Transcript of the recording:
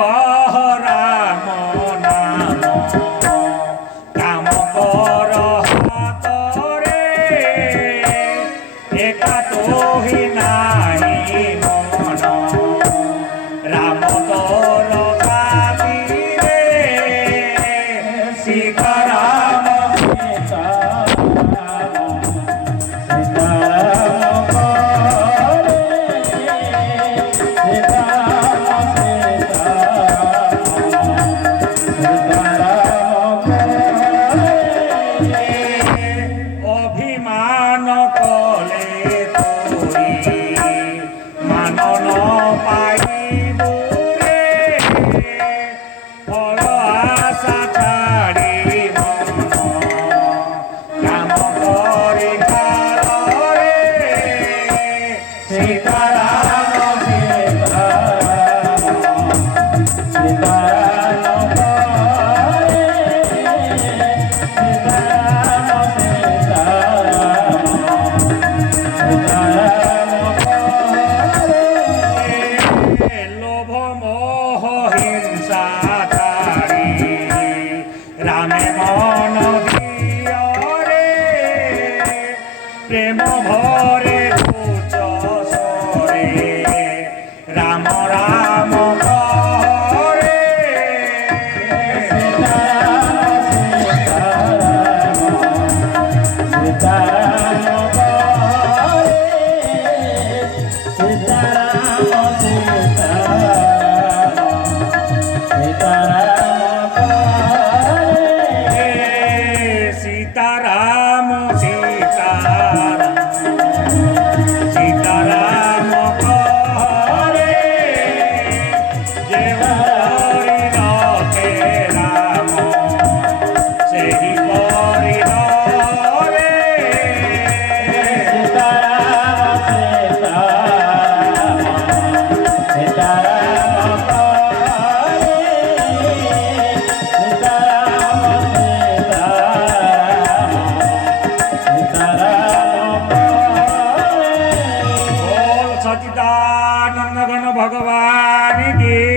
কহ রাম নাম কাম কর হাতরে একা তোহি নাহি মন রাম তোর কামিরে সীতারাম অভিমান কলে তোরি মানন পাইব রে ফল আশা ছাড়ি মন কাম করে কালরে সীতারাম লোভ মোহ হিংসা ছাড়ি রামে মন দিয়রে প্রেম ভরে উচ্চ স্বরে রাম রাম করে সীতারাম সীতারাম সীতারাম করে যে হরিণকে রাম সেই হরিণ রে बोल सच्चिदानंद घन भगवान की